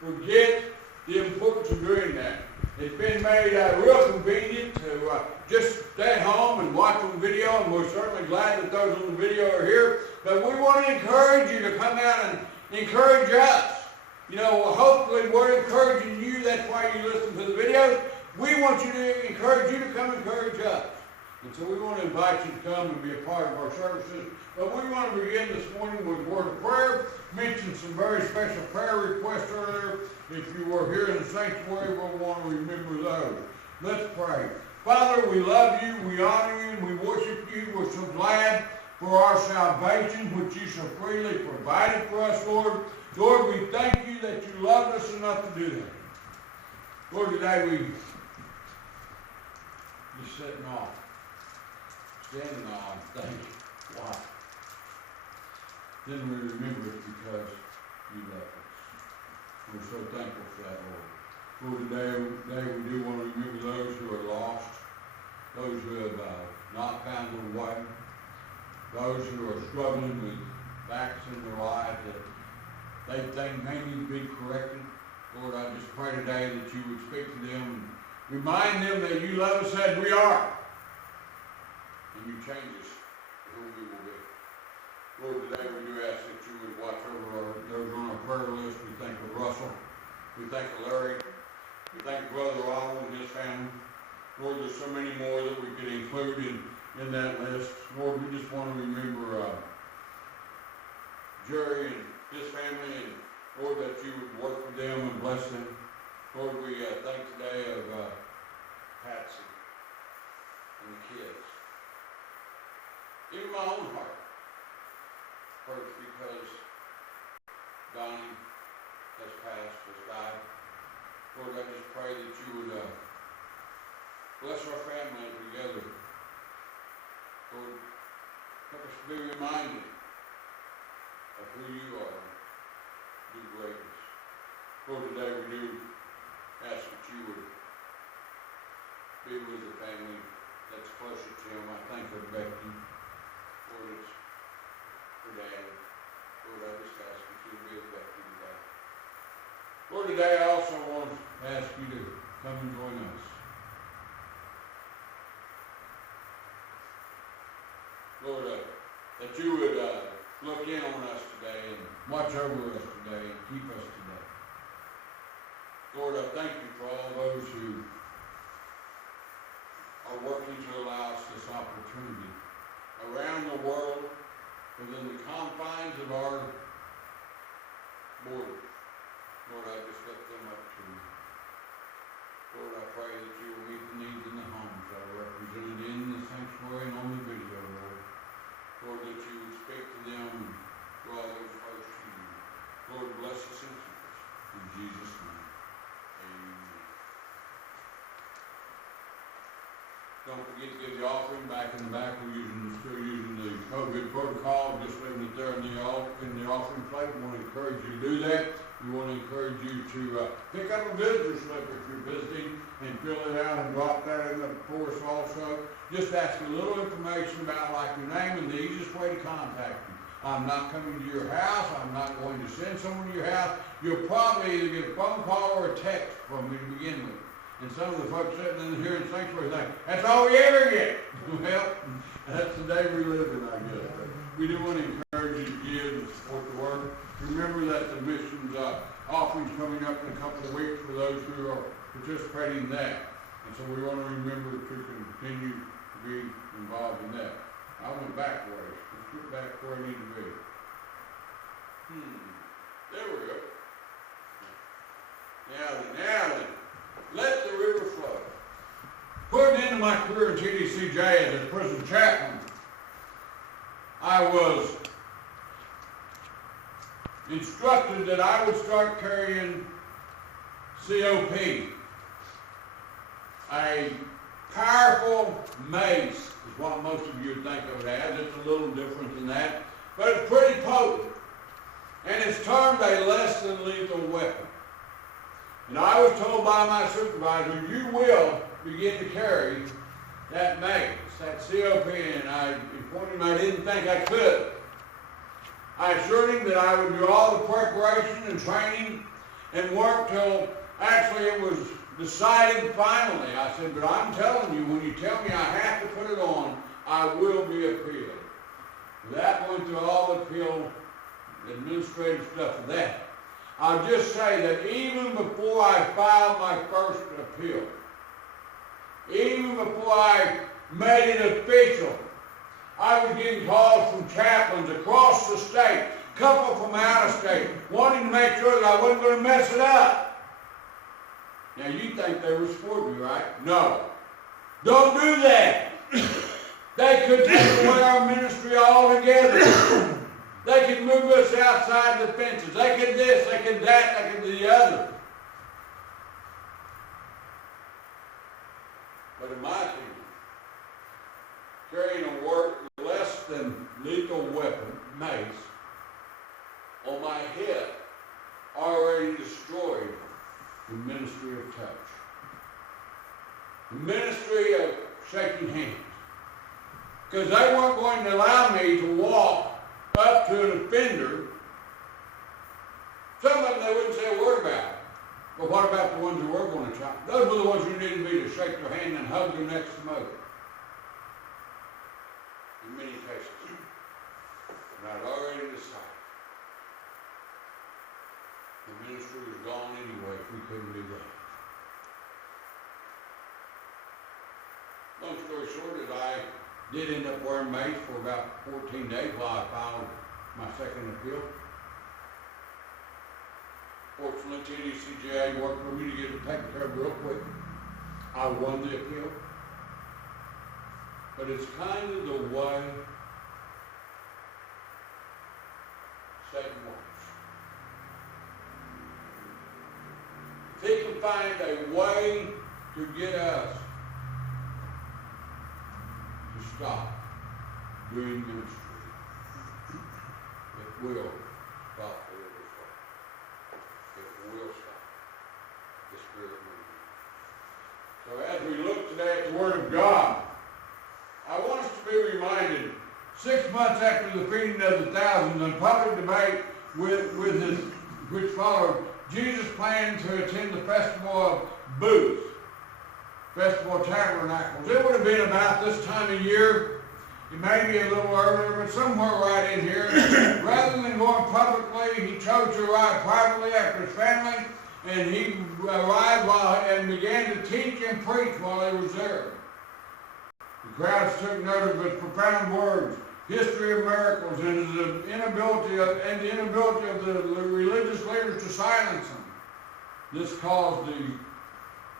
forget the importance of doing that. It's been made real convenient to just stay home and watch on video, and we're certainly glad that those on the video are here. But we want to encourage you to come out and encourage us. You know, hopefully we're encouraging you. That's why you listen to the videos. We want you to encourage you to come encourage us. And so we want to invite you to come and be a part of our services. But we want to begin this morning with a word of prayer. Mentioned some very special prayer requests earlier. If you were here in the sanctuary, we'll want to remember those. Let's pray. Father, we love you, we honor you, and we worship you. We're so glad for our salvation, which you so freely provided for us, Lord. Lord, we thank you that you loved us enough to do that. Lord, today we just sitting off, standing on, thank you. Why? Then we remember it because you love us. We're so thankful for that, Lord. Lord, today we do want to remember those who are lost, those who have not found their way, those who are struggling with facts in their lives that they think may need to be corrected. Lord, I just pray today that you would speak to them and remind them that you love us as we are, and you change us to who we will be. Lord, today we do ask that you would watch over those on our prayer list. We thank of Russell. We thank of Larry. We thank Brother Ronald and his family. Lord, there's so many more that we could include in that list. Lord, we just want to remember Jerry and his family, and Lord, that you would work with them and bless them. Lord, we thank today of Patsy and the kids. Even my own heart hurts because Donnie has passed, has died. Lord, I just pray that you would bless our family together. Lord, help us be reminded of who you are, do greatness. Lord, today we do ask that you would be with the family that's closer to him. I thank her, Becky. Lord, it's her dad. Lord, I just ask that you would be with Becky today. Lord, today I also want to ask you to come and join us. Lord, that you would look in on us today and watch over us today and keep us today. Lord, I thank you for all those who are working to allow us this opportunity around the world, within the confines of our borders. Lord, I just lift them up to you. Lord, I pray that you will meet the needs in the homes that are represented in the sanctuary and on the video, Lord. Lord, that you would speak to them and draw them close to you. Lord, bless us and keep us. In Jesus' name, amen. Don't forget to give the offering back in the back. We're still using the COVID protocol, just leaving it there in the offering plate. We want to encourage you to do that. We want to encourage you to pick up a visitor slip if you're visiting and fill it out and drop that in the for us also. Just ask a little information about like your name and the easiest way to contact you. I'm not coming to your house. I'm not going to send someone to your house. You'll probably either get a phone call or a text from me to begin with. And some of the folks sitting in here in sanctuary think, that's all we ever get. Well, that's the day we live in, I guess. But we do want to encourage you to give and support the work. Remember that the missions offering's coming up in a couple of weeks for those who are participating in that. And so we want to remember to continue to be involved in that. I went back ways. Let's get back where I need to be. There we go. Now then. Let the river flow. Putting into my career in TDCJ as a prison chaplain, I was instructed that I would start carrying COP, a powerful mace is what most of you would think of it as. It's a little different than that, but it's pretty potent, and it's termed a less than lethal weapon. And I was told by my supervisor, you will begin to carry that mace, that COP, and I informed him I didn't think I could. I assured him that I would do all the preparation and training and worked till actually it was decided finally. I said, but I'm telling you, when you tell me I have to put it on, I will be appealed. That went through all the appeal, administrative stuff of that. I'll just say that even before I filed my first appeal, even before I made it official, I was getting calls from chaplains across the state, a couple from out of state, wanting to make sure that I wasn't going to mess it up. Now you think they were supporting me, right? No. Don't do that. They could take away our ministry altogether. They could move us outside the fences. They could this, they could that, they could the other. But in my opinion, carrying a less than lethal weapon, mace, on my head already destroyed the ministry of touch. The ministry of shaking hands. Because they weren't going to allow me to walk up to an offender. Some of them they wouldn't say a word about. But what about the ones who were going to chop? Those were the ones who needed me to shake their hand and hug their next smoke. In many cases. And I'd already decided. The ministry was gone anyway if we couldn't do that. Long story short is I did end up wearing mace for about 14 days while I filed my second appeal. Fortunately, TDCJA worked for me to get it taken care of real quick. I won the appeal. But it's kind of the way Satan works. If he can find a way to get us to stop doing ministry, it will stop the overflow. It will stop the Spirit moving. So as we look today at the Word of God, I want us to be reminded, 6 months after the feeding of the thousands and public debate with his, which followed, Jesus planned to attend the festival of booths, Festival of Tabernacles. It would have been about this time of year. It may be a little earlier, but somewhere right in here. Rather than going publicly, he chose to arrive privately after his family, and he arrived and began to teach and preach while he was there. The crowds took note of his profound words, history of miracles, and the inability of the religious leaders to silence him. This caused the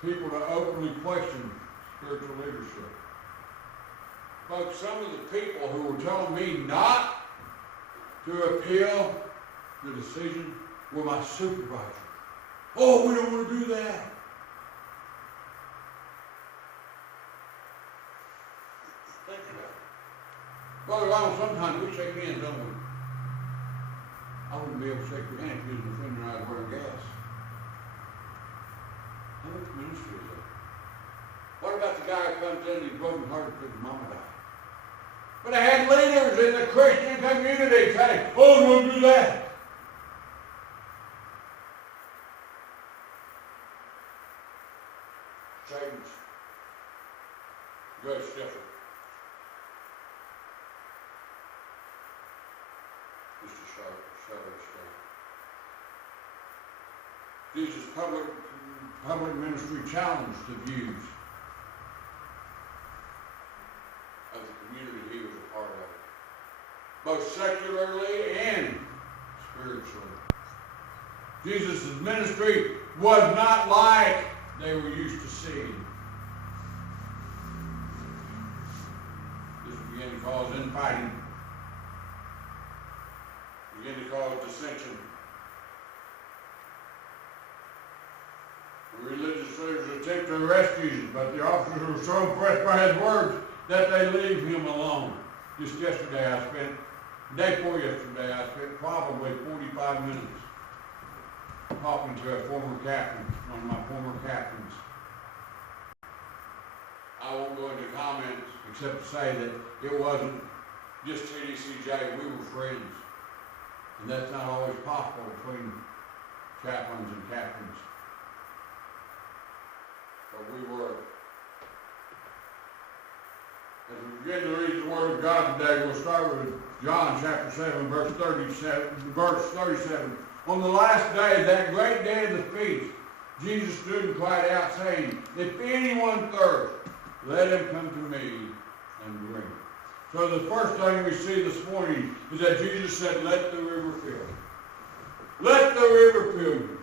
people to openly question spiritual leadership. Folks, some of the people who were telling me not to appeal the decision were my supervisors. Oh, we don't want to do that. Think about it. Brother Ronald, sometimes we shake hands, don't we? I wouldn't be able to shake your hand if you was an offender and I was wearing gas. How much ministry is that? What about the guy who comes in and he's broken hearted because his mama died? But I had leaders in the Christian community saying, oh, don't do that. Satan's great stiffer. Just a sharp stone. Jesus' public ministry challenged the views of the community he was a part of, both secularly and spiritually. Jesus' ministry was not like they were used to seeing. This began to cause infighting, began to cause dissension. The religious leaders attempted to arrest Jesus, but the officers were so impressed by his words that they leave him alone. Just yesterday day before yesterday, I spent probably 45 minutes talking to a former captain, one of my former captains. I won't go into comments except to say that it wasn't just TDCJ, we were friends. And that's not always possible between chaplains and captains. But we were. As we begin to read the Word of God today, we'll start with John chapter 7, verse 37. On the last day, that great day of the feast, Jesus stood and cried out, saying, "If anyone thirst, let him come to me and drink." So the first thing we see this morning is that Jesus said, "Let the river fill." Let the river fill you.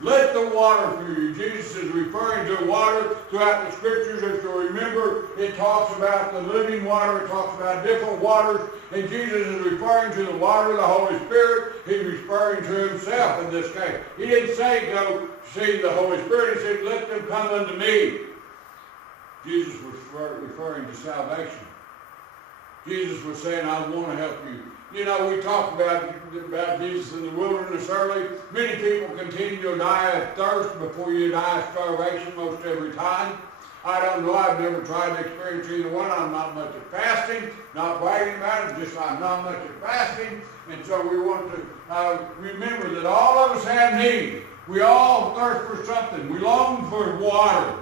Let the water fill you. Jesus is referring to water throughout the Scriptures. If you remember, it talks about the living water. It talks about different waters. And Jesus is referring to the water of the Holy Spirit. He's referring to himself in this case. He didn't say, "Go see the Holy Spirit." He said, "Let them come unto me." Jesus was referring to salvation. Jesus was saying, "I want to help you." You know, we talked about Jesus in the wilderness early. Many people continue to die of thirst before you die of starvation most every time. I don't know. I've never tried to experience either one. I'm not much at fasting. Not bragging about it. Just I'm not much at fasting. And so we want to remember that all of us have need. We all thirst for something. We long for water.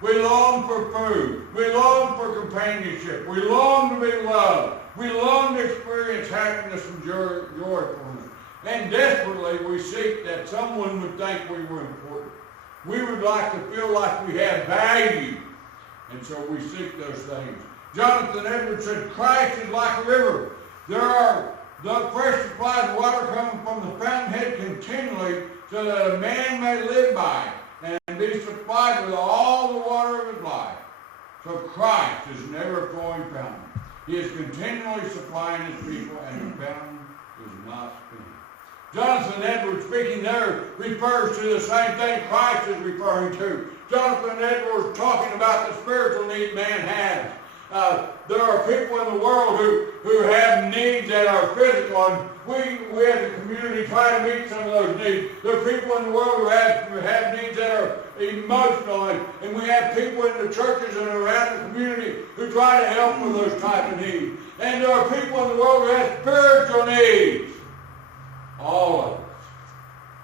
We long for food. We long for companionship. We long to be loved. We long to experience happiness and joyfulness. And desperately we seek that someone would think we were important. We would like to feel like we had value. And so we seek those things. Jonathan Edwards said, "Christ is like a river. There are the fresh supplies of water coming from the fountainhead continually so that a man may live by it and be supplied with all the water of his life." So Christ is an ever-flowing fountain. He is continually supplying his people, and the fountain is not spinning. Jonathan Edwards, speaking there, refers to the same thing Christ is referring to. Jonathan Edwards talking about the spiritual need man has. There are people in the world who have needs that are physical, and we as a community try to meet some of those needs. There are people in the world who have needs that are emotional, and we have people in the churches and around the community who try to help with those type of needs. And there are people in the world who have spiritual needs. All of us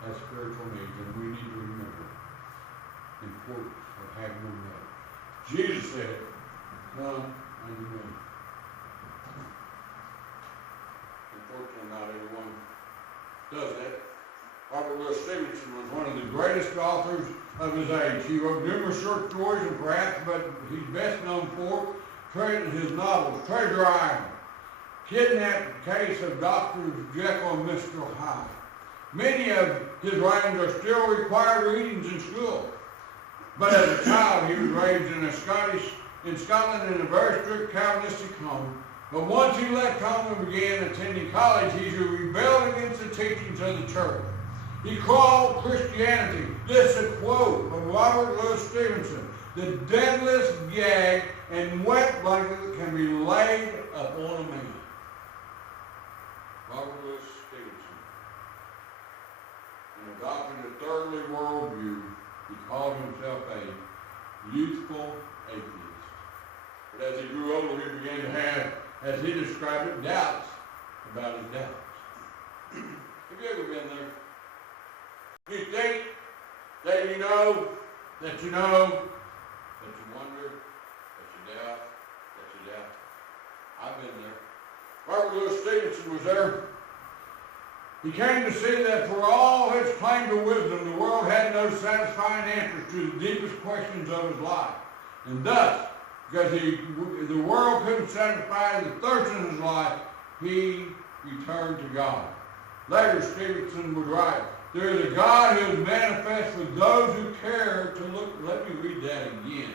have spiritual needs, and we need to remember the importance of having them met. Jesus said, "Come unto me." Unfortunately, not everyone does that. Robert Louis Stevenson was one of the greatest authors of his age. He wrote numerous short stories, and perhaps, but he's best known for his novels, Treasure Island, Kidnapped Case of Dr. Jekyll and Mr. Hyde. Many of his writings are still required readings in school. But as a child, he was raised in Scotland in a very strict Calvinistic home. But once he left home and began attending college, he rebelled against the teachings of the church. He called Christianity, this is a quote from Robert Louis Stevenson, "the deadliest gag and wet blanket that can be laid upon a man." Robert Louis Stevenson. In adopting a thirdly worldview, he called himself a youthful atheist. But as he grew older, he began to have, as he described it, doubts about his doubts. Have you ever been there? You think that you know, that you wonder, that you doubt, I've been there. Robert Louis Stevenson was there. He came to see that for all his claim to wisdom, the world had no satisfying answers to the deepest questions of his life. And thus, because the world couldn't satisfy the thirst in his life, he returned to God. Later, Stevenson would write, "There is a God who is manifest for those who care to look." Let me read that again.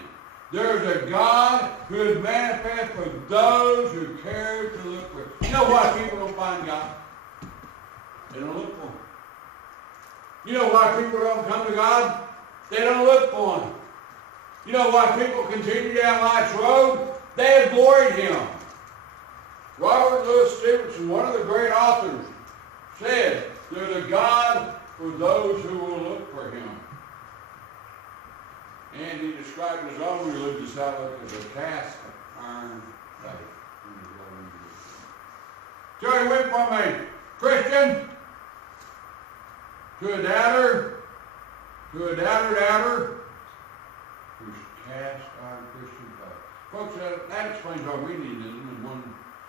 There is a God who is manifest for those who care to look for Him. You know why people don't find God? They don't look for Him. You know why people don't come to God? They don't look for Him. You know why people continue down life's road? They avoid Him. Robert Louis Stevenson, one of the great authors, said, "There's a God for those who will look for Him." And he described his own religious outlook as a cast of iron faith. So he went from a Christian To a doubter, doubter, who's cast our Christian faith. Folks, that explains our Arminianism in one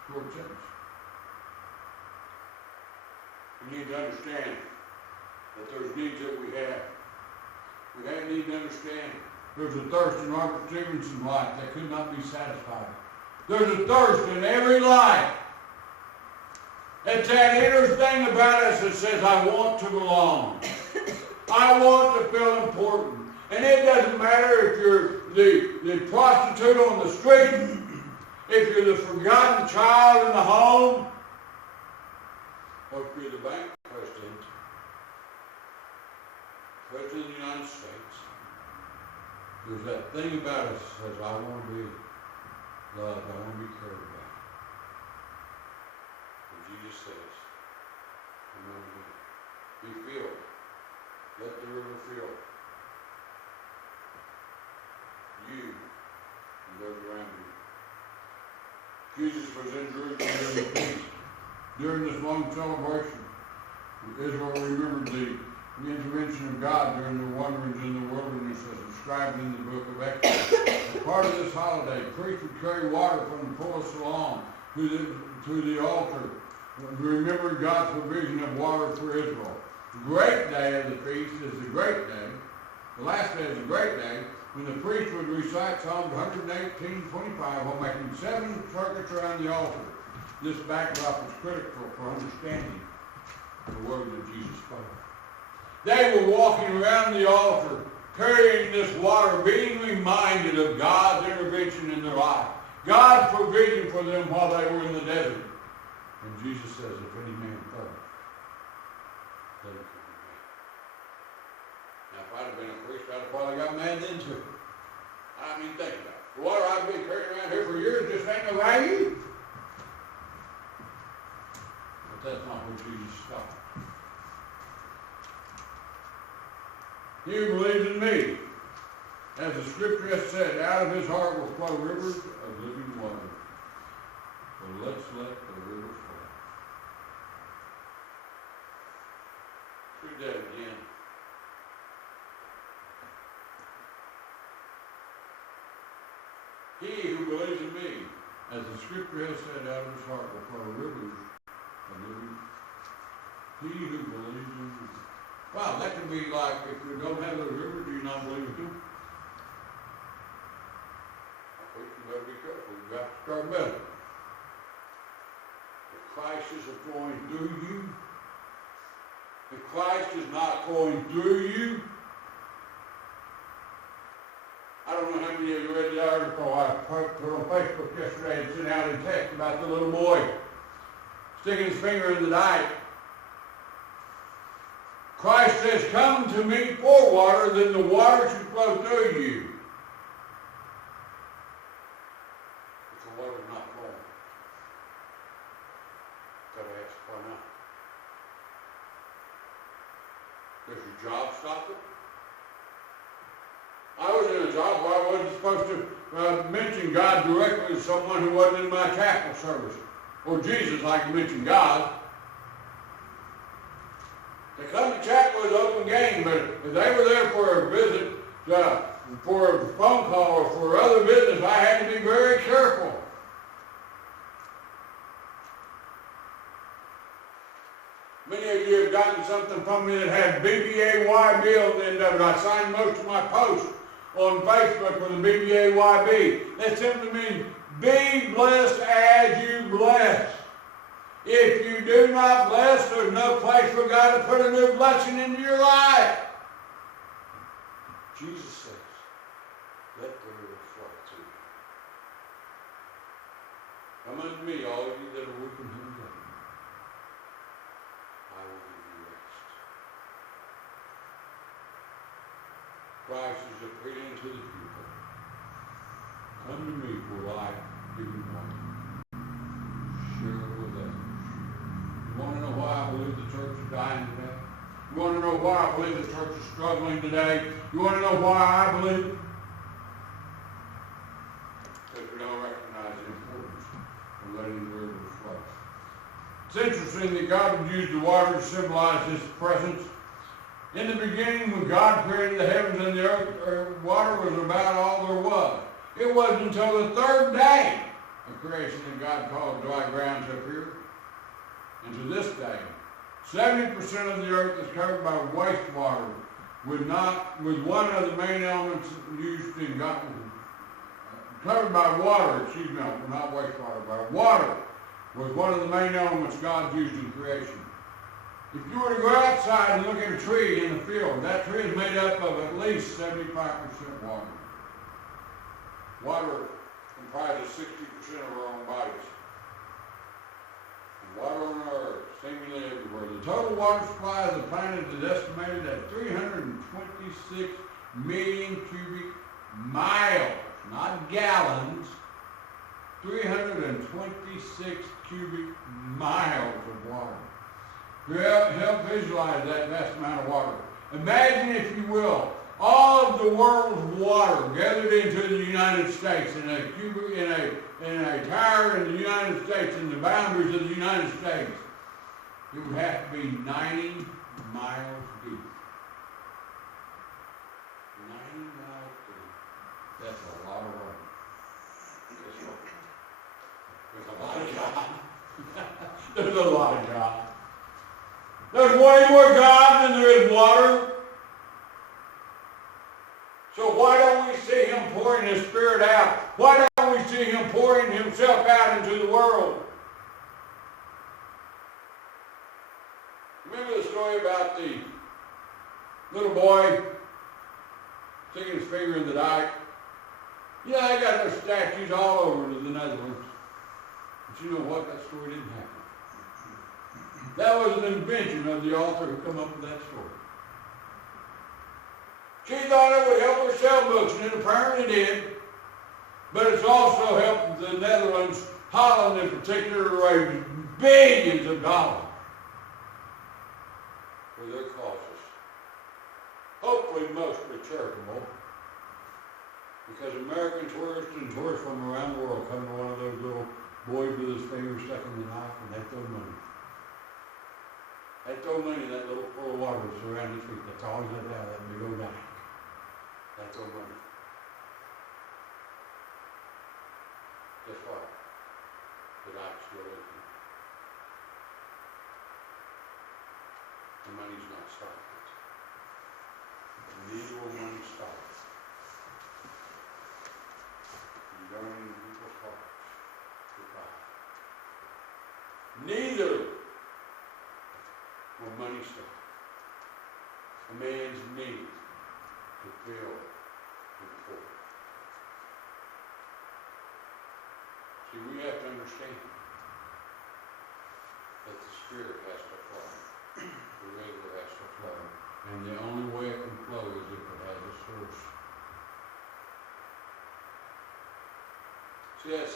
short sentence. We need to understand that there's needs that we have. We need to understand there's a thirst in Robert Stevenson's life that could not be satisfied. There's a thirst in every life. It's that inner thing about us that says, I want to belong. I want to feel important. And it doesn't matter if you're the prostitute on the street, if you're the forgotten child in the home, or if you're the bank president of the United States. There's that thing about us that says, I want to be loved, I want to be cared about. And Jesus says, come on here. Be filled. Let the river fill. You and those around you. Jesus was in Jerusalem during the feast. During this long celebration, Israel remembered the intervention of God during their wanderings in the wilderness as described in the book of Exodus. As part of this holiday, priests would carry water from the pool of Siloam to the altar, remembering God's provision of water for Israel. The great day of the feast is the great day. The last day is the great day when the priest would recite Psalms 118:25 while making 7 circuits around the altar. This backdrop is critical for understanding the word that Jesus spoke. They were walking around the altar, carrying this water, being reminded of God's intervention in their life, God's provision for them while they were in the desert. And Jesus says, if any man thirst, let him come to me. Now, if I'd have been a priest, I'd have probably got mad then too. I mean, think about it. The water I've been carrying around here for years just ain't no value. But that's not what Jesus thought. He who believes in me, as the scripture has said, out of his heart will flow rivers of living water. So let's let the rivers flow. Read that again. He who believes in me, as the scripture has said, out of his heart will flow rivers of living water. He who believes in me. Wow, that could be like, if you don't have those rivers, do you not believe in him? I think you better be careful. You've got to start better. If Christ isn't flowing through you, if Christ is not flowing through you, I don't know how many of you read the article I put on Facebook yesterday and sent out in text about the little boy sticking his finger in the dike. Christ says, come to me for water, then the water should flow through you. If the water's not flowing, got to ask why not. Does your job stop it? I was in a job where I wasn't supposed to mention God directly to someone who wasn't in my chapel service. Or Jesus, like to mention God. To come to chapel was open game, but if they were there for a visit, for a phone call, or for other business, I had to be very careful. Many of you have gotten something from me that had BBAYB on the end of it. I signed most of my posts on Facebook with a BBAYB. That simply means, be blessed as you bless. If you do not bless, there's no place for God to put a new blessing into your life. Jesus says, let the river flow through you. Come unto me, all of you that are weak and heavy laden. I will give you rest. Christ is appealing to the people. Come to me for life, giving water. Share it with others. You want to know why I believe the church is dying today? You want to know why I believe the church is struggling today? You want to know why I believe it? Because we don't recognize the importance of letting the rivers flow. It's interesting that God would use the water to symbolize His presence. In the beginning, when God created the heavens and the earth, water was about all there was. It wasn't until the third day of creation that God caused dry ground to appear. And to this day, 70% of the earth is covered by wastewater, with one of the main elements used in God, covered by water, not wastewater, by water was one of the main elements God used in creation. If you were to go outside and look at a tree in the field, that tree is made up of at least 75% water. Water comprises 60% of our own bodies. And water on our earth, seemingly everywhere. The total water supply of the planet is estimated at 326 million cubic miles, not gallons, 326 cubic miles of water. To help visualize that vast amount of water. Imagine, if you will, all of the world's water gathered into the United States in a tire in the United States, in the boundaries of the United States. It would have to be 90 miles deep. 90 miles deep. That's a lot of water. There's a lot of God. There's a lot of God. There's way more God than there is water. So why don't we see Him pouring His Spirit out? Why don't we see Him pouring Himself out into the world? Remember the story about the little boy sticking his finger in the dike? Yeah, they got those statues all over the Netherlands. But you know what? That story didn't happen. That was an invention of the author who came up with that story. She thought it would help her sell books, and it apparently did. But it's also helped the Netherlands, Holland in particular, raise billions of dollars for their causes. Hopefully mostly charitable, because American tourists and tourists from around the world come to one of those little boys with his finger stuck in the knife, and they throw money. They throw money in that little pool of water that's around his feet. That's all he's let out of that big old dike. They throw money. Guess what? The dike's still open. The money's not stopped. Neither will money stop. You don't in people's hearts to cry. Neither will money stop. A man's need to fill and full. See, we have to understand that the Spirit has to flow. The river has to flow. And the only way it can flow is if it has a source. See that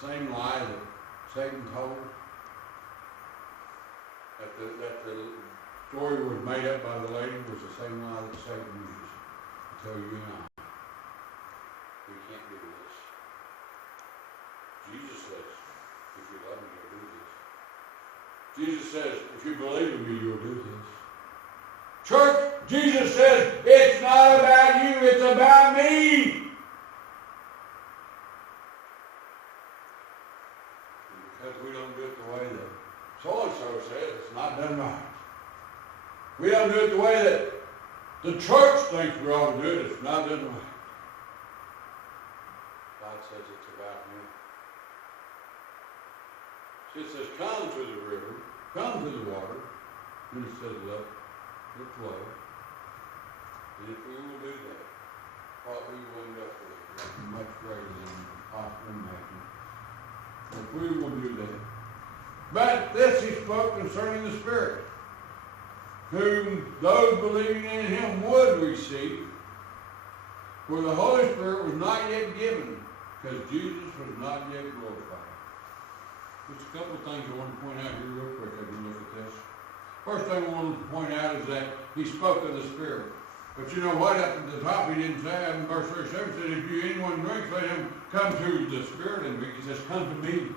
same lie that Satan told? That the story was made up by the lady was the same lie that Satan uses to tell you and I. We can't do this. Jesus says, if you love me, you'll do this. Jesus says, if you believe in me, you'll do this. Church, Jesus says, it's not about you, it's about me. And because we don't do it the way that so-and-so says, it's not done right. We don't do it the way that the church thinks we ought to do it, it's not done right. God says it's about Him. See, it says, come to the river, come to the water. And it says, look, it flows. And if we will do that, what we will end up with is much greater than possible imagine. If we will do that. But this He spoke concerning the Spirit, whom those believing in Him would receive. For the Holy Spirit was not yet given, because Jesus was not yet glorified. Just a couple of things I want to point out here real quick as we look at this. First thing I want to point out is that He spoke of the Spirit. But you know what? Up at the top He didn't say, in verse 37, He said, if anyone drinks, let him come to the Spirit and drink. He says, come to me.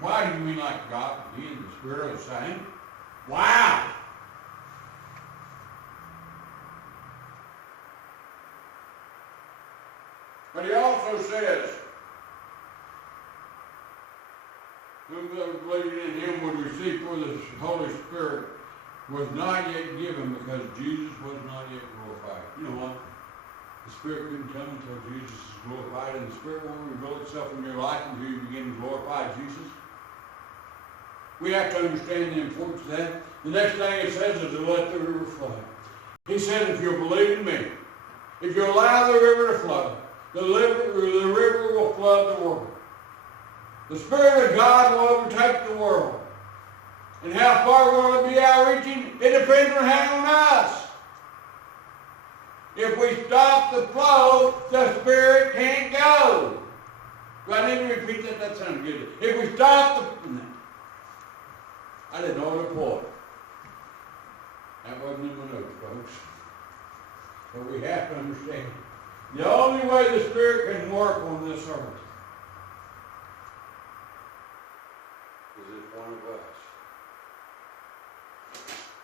Why do you mean like God, He and the Spirit are the same? Wow! But he also says, whoever believed in him would receive for the Holy Spirit was not yet given because Jesus was not yet glorified. You know what? The Spirit couldn't come until Jesus is glorified, and the Spirit won't reveal itself in your life until you begin to glorify Jesus. We have to understand the importance of that. The next thing it says is to let the river flow. He said, if you'll believe in me, if you allow the river to flow, the river will flood the world. The Spirit of God will overtake the world. And how far will it be outreaching? It depends on how on us. If we stop the flow, the Spirit can't go. Do I need to repeat that? That sounds good. If we stop the... I didn't know the point. That wasn't in my notes, folks. But we have to understand. The only way the Spirit can work on this earth is if one of us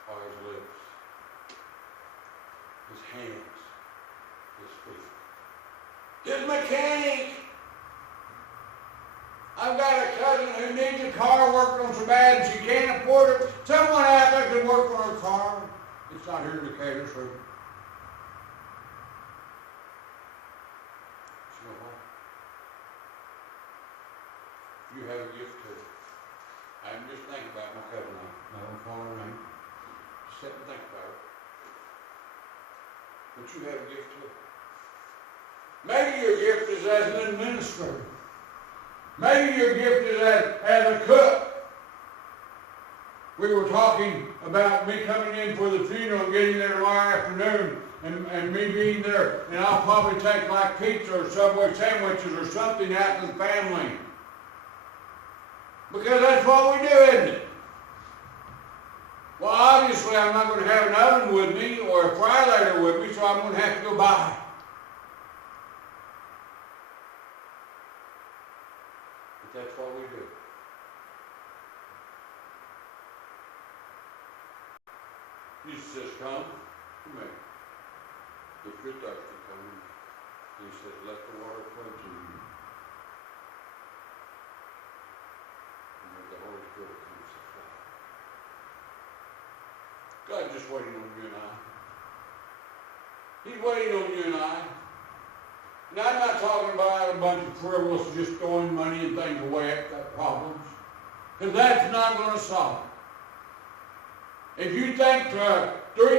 are his lips, his hands, his feet, his mechanic. I've got a cousin who needs a car worked on so bad and she can't afford it. Someone out there can work on her car. It's not here in Decatur, so. You know what? You have a gift too. I can just think about my cousin. I don't call her name. Just sit and think about her. But you have a gift too. Maybe your gift is as an administrator. Maybe your gift is as a cook. We were talking about me coming in for the funeral and getting there tomorrow afternoon and me being there. And I'll probably take like pizza or Subway sandwiches or something out to the family. Because that's what we do, isn't it? Well, obviously I'm not going to have an oven with me or a fry later with me, so I'm going to have to go buy. But that's what we do. Jesus says, come to me. If you're thirsty, come to me. He says, let the water flow to you. And let the Holy Spirit come to supply. God's just waiting on you and I. He's waiting on you and I. And I'm not talking about a bunch of frivolous just throwing money and things away at problems. Because that's not going to solve it. If you think $3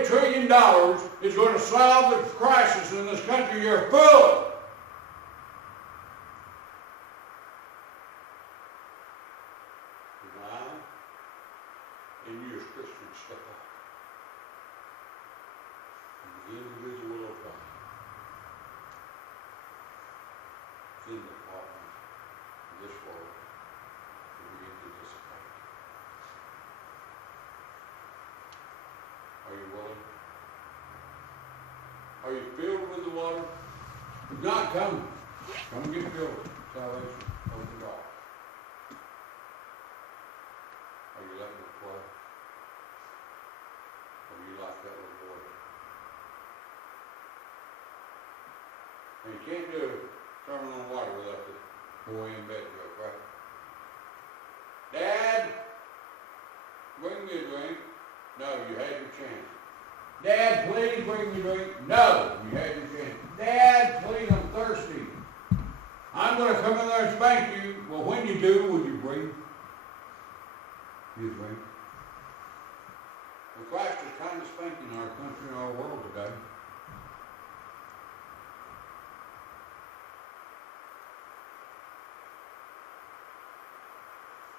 trillion is going to solve the crisis in this country, you're a fool. And I and you as Christians step up. And the individual of God in the problems of this world to begin to dissipate. Are you willing? Are you filled with the water? If not, come. Come and get filled with salvation. Open door. Are you letting it flow? Or are you like that little boy? And you can't do it turning on water without the boy in bed joke, right? Dad, bring me a drink. No, you had your chance. Dad, please bring me a drink. No, you had your chance. Dad, please, I'm thirsty. I'm going to come in there and spank you. Well, when you do, will you bring me a drink? Well, Christ is kind of spanking our country and our world today.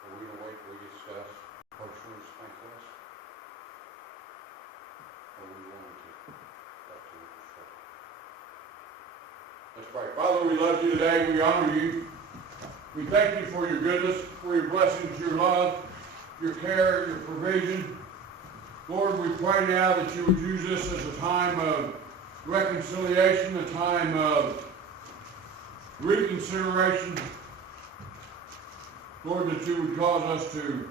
Are we going to wait till we get stuff personally to spank us? Or we want to? That's the struggle. Let's pray. Father, we love you today. We honor you. We thank you for your goodness, for your blessings, your love, your care, your provision. Lord, we pray now that you would use this as a time of reconciliation, a time of reconsideration. Lord, that you would cause us to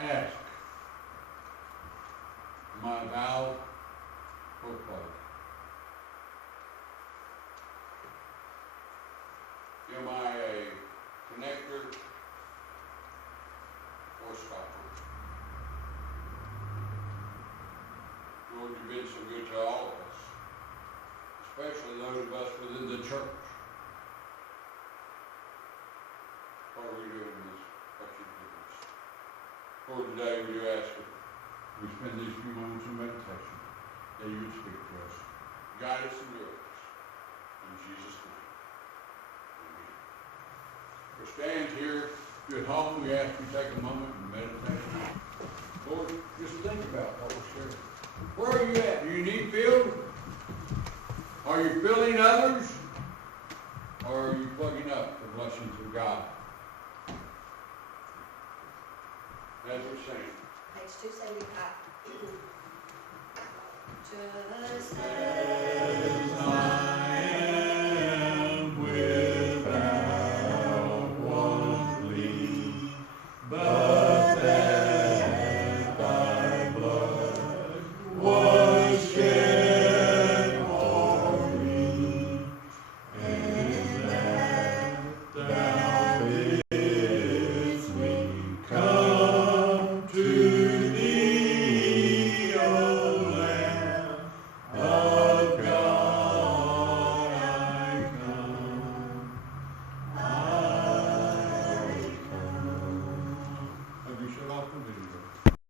ask, am I thou or close? been so good to all of us, especially those of us within the church. What are we doing with this? What you do with this? Lord, today we do ask that we spend these few moments of meditation, that you would speak to us, guide us and direct us. In Jesus' name, amen. For stand here, if you're at home, we ask you to take a moment and meditate. Lord, just think about what we're sharing. Where are you at? Do you need filled? Are you filling others? Or are you plugging up the blessings of God? As we're saying. Page 275. Just as